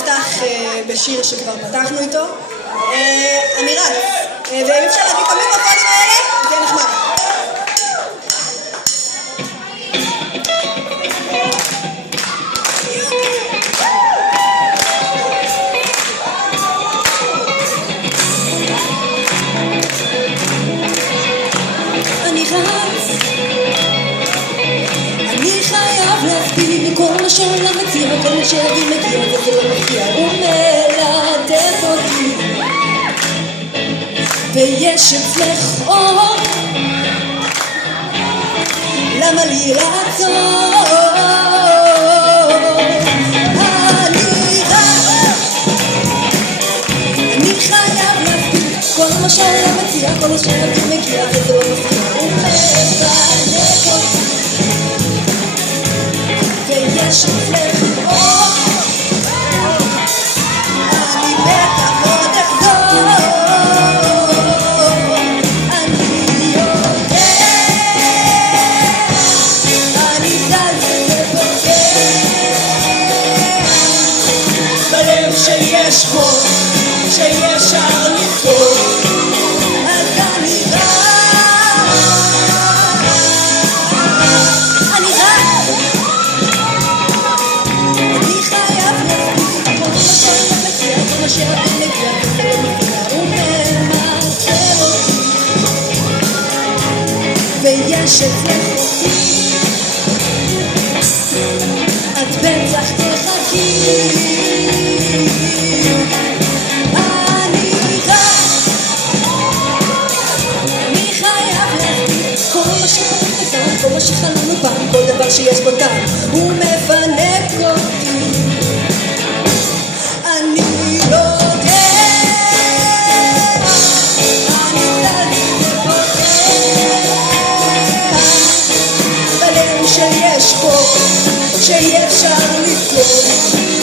נפתח בשיר שכבר פתחנו איתו. אני רץ, ואם אפשר להביא את המיקרופונים האלה, זה נחמד. אני רץ, אני חייב להספיק כל מה שהעולם מציע, כל מה שהילדים מגיע וזה לא מפתיע, הוא מלטף אותי ויש אצלך אור, למה לי לעצור? אני חייב להספיק כל מה שהעולם מציע, כל מה שהילדים מגיע וזה לא מפתיע, הוא מלטף אותי ויש אצלך אור, אני בטח עוד אחזור, אני יודע, אני זז וזה פותח בלב שיש חור, שישר לפתור, אז אני ויש אצלך אותי, את בטח תחכי, אני רץ, אני חייב להגיד כל מה שקוראים לזמן, כל מה שחלמנו פעם, כל דבר שיש בו טעם, הוא מפנק אותי, אני לא יודע, שיש פה, שאי אפשר לפתור,